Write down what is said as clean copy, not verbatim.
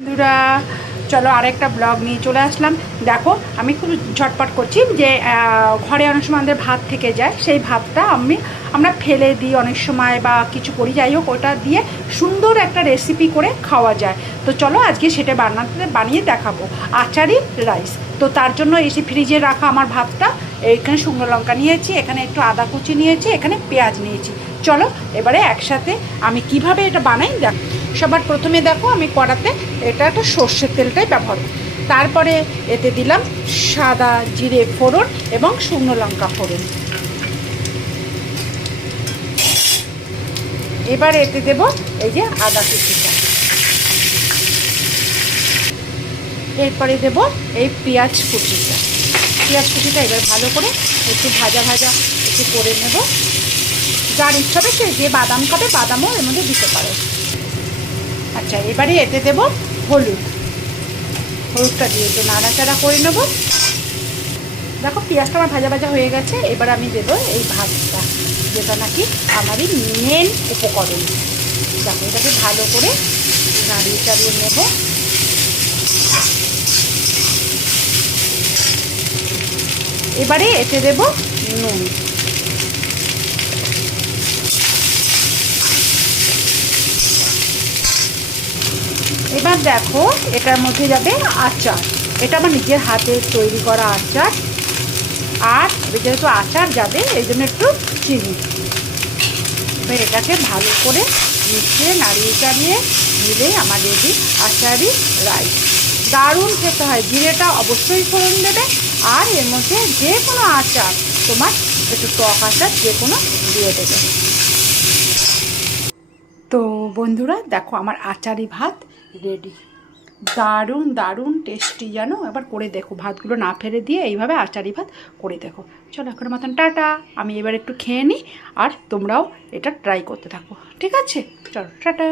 বন্ধুরা চলো আরেকটা ব্লগ নিয়ে চলে আসলাম। দেখো আমি খুব ঝটপট করছি যে ঘরে অনেক সময় আমাদের ভাত থেকে যায়, সেই ভাতটা আমরা ফেলে দিই অনেক সময় বা কিছু করি, যাই হোক ওটা দিয়ে সুন্দর একটা রেসিপি করে খাওয়া যায়। তো চলো আজকে সেটা বানিয়ে দেখাবো, আচারি রাইস। তো তার জন্য এসে ফ্রিজে রাখা আমার ভাতটা, এখানে শুকনো লঙ্কা নিয়েছি, এখানে একটু আদা কুচি নিয়েছি, এখানে পেঁয়াজ নিয়েছি। চলো এবারে একসাথে আমি কিভাবে এটা বানাই দেখ। সবার প্রথমে দেখো আমি কড়াতে এটা একটা সর্ষের তেলটাই ব্যবহার করি, তারপরে এতে দিলাম সাদা জিরে ফোড়ন এবং শুকনো লঙ্কা ফোড়ন। এবার এতে দেব এই যে আদা কুচিটা, এরপরে দেব এই পেঁয়াজ কুচিটা। এবার ভালো করে একটু ভাজা ভাজা একটু করে নেব। যার ইচ্ছা হবে সে যে বাদাম খাবে বাদামও এর মধ্যে দিতে পারে। আচ্ছা এবারে এতে দেব হলুদটা দিয়ে একটু নাড়াচাড়া করে নেব। দেখো পেঁয়াজটা আমার ভাজা ভাজা হয়ে গেছে। এবার আমি দেবো এই ভাতটা, যেটা নাকি আমারই মেন উপকরণ। দেখো এটাকে ভালো করে নাড়িয়ে চাড়িয়ে নেব। এবারে এতে দেব নুন। এবার দেখো এটার মধ্যে যাবে আচার। এটা আমার নিজের হাতে তৈরি করা আচার, আর যেহেতু আচার যাবে এই জন্য একটু চিনি। এবার এটাকে ভালো করে মিশিয়ে নাড়িয়ে চাড়িয়ে নিলেই আমার রেডি আচারি রাইস। দারুণ খেতে হয়। জিরেটা অবশ্যই ফোড়ন দেবে, আর এর মধ্যে যে কোনো আচার, তোমার একটু টক আচার যে কোনো দিয়ে দেবে। তো বন্ধুরা দেখো আমার আচারি ভাত রেডি। দারুণ দারুণ টেস্টি, জানো এবার করে দেখো, ভাতগুলো না ফেলে দিয়ে এইভাবে আচারি ভাত করে দেখো। চলো এখন মতন টাটা, আমি এবার একটু খেয়ে নিই, আর তোমরাও এটা ট্রাই করতে থাকো, ঠিক আছে? চলো টাটা।